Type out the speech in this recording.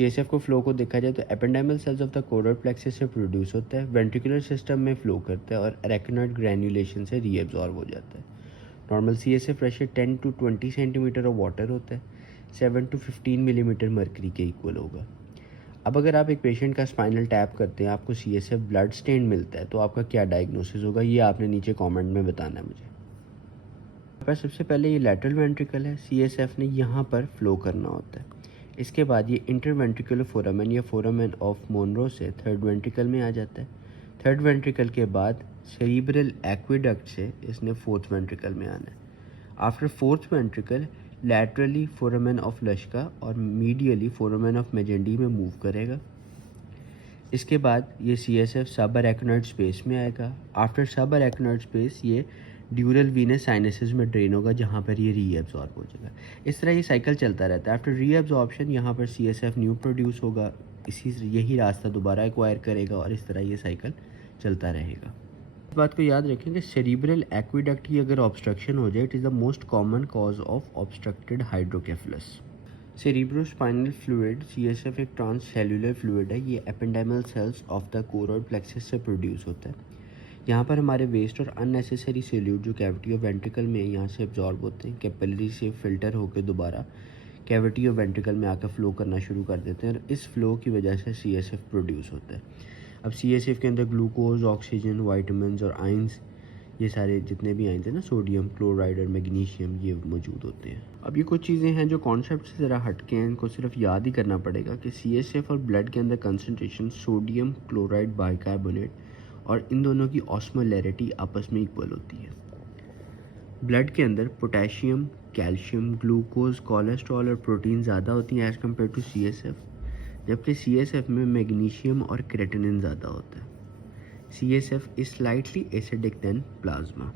CSF को flow को देखा जाए तो ependymal cells of the choroid plexus से प्रोड्यूस होता है, वेंट्रिकुलर सिस्टम में फ्लो करता है और अरेक्नोइड ग्रैन्युलेशन से रीएब्जॉर्ब हो जाता है। Normal CSF pressure 10 to 20 centimetre of water होता है, 7 to 15 मिलीमीटर मर्करी के इक्वल होगा। अब अगर आप एक पेशेंट का स्पाइनल टैप करते हैं, आपको सीएसएफ ब्लड स्टेन मिलता है, तो आपका क्या डायग्नोसिस होगा, ये आपने नीचे कमेंट में बताना है मुझे। पर सबसे पहले ये लैटरल वेंट्रिकल है, सीएसएफ ने यहाँ पर फ्लो करना होता है। इसके बाद ये इंटरवेंट्रिकुलर फोरामेन या फोरामेन ऑफ मोनरो से थर्ड वेंट्रिकल में आ जाता है। थर्ड वेंट्रिकल के बाद सेरिब्रल एक्विडक्ट से इसने फोर्थ वेंट्रिकल में आना है। After fourth ventricle laterally foramen of Luschka और मीडियली फोरामेन ऑफ मेजेंडी में मूव करेगा। इसके बाद ये सीएसएफ सब अरेक्नोइड स्पेस में आएगा। आफ्टर सब अरेक्नोइड स्पेस ये ड्यूरल वीनस साइनसेस में ड्रेन होगा, जहाँ पर ये रीएब्जॉर्ब हो जाएगा। इस तरह ये साइकिल चलता रहता है। आफ्टर रीएब्जॉर्प्शन यहाँ पर सीएसएफ न्यू प्रोड्यूस होगा, यही रास्ता दोबारा एक्वायर करेगा और इस तरह ये साइकिल चलता रहेगा। इस बात को याद रखें कि सेरिब्रल एक्विडक्ट की अगर ऑब्स्ट्रक्शन हो जाए, it is the most common cause of obstructed hydrocephalus. Cerebrospinal fluid CSF एक ट्रांससेल्युलर फ्लूइड है। ये ependymal cells of the choroid plexus से प्रोड्यूस होता है। यहाँ पर हमारे वेस्ट और अननेसेसरी सोल्यूट जो कैविटी ऑफ वेंट्रिकल में है, यहाँ से एब्जॉर्ब होते हैं, कैपिलरी से फिल्टर होकर दोबारा कैविटी ऑफ वेंट्रिकल में आकर फ्लो करना शुरू कर देते हैं और इस फ्लो की वजह से सीएसएफ प्रोड्यूस होता है। अब सीएसएफ के अंदर ग्लूकोज, ऑक्सीजन, वाइटामिन और आयंस, ये सारे जितने भी आयंस हैं ना, सोडियम, क्लोराइड और मैग्नीशियम, ये मौजूद होते हैं। अब ये कुछ चीज़ें हैं जो कॉन्सेप्ट से ज़रा हटके हैं, इनको सिर्फ याद ही करना पड़ेगा कि सीएसएफ और ब्लड के अंदर कंसनट्रेशन सोडियम क्लोराइड बाइकार्बोनेट और इन दोनों की ऑस्मोलैरिटी आपस में इक्वल होती है। ब्लड के अंदर पोटेशियम, कैल्शियम, ग्लूकोज, कोलेस्ट्रॉल और प्रोटीन ज़्यादा होती हैं एज़ कम्पेयर टू सीएसएफ, जबकि सीएसएफ में मैग्नीशियम और क्रेटिनिन ज़्यादा होता है। CSF is slightly acidic then plasma.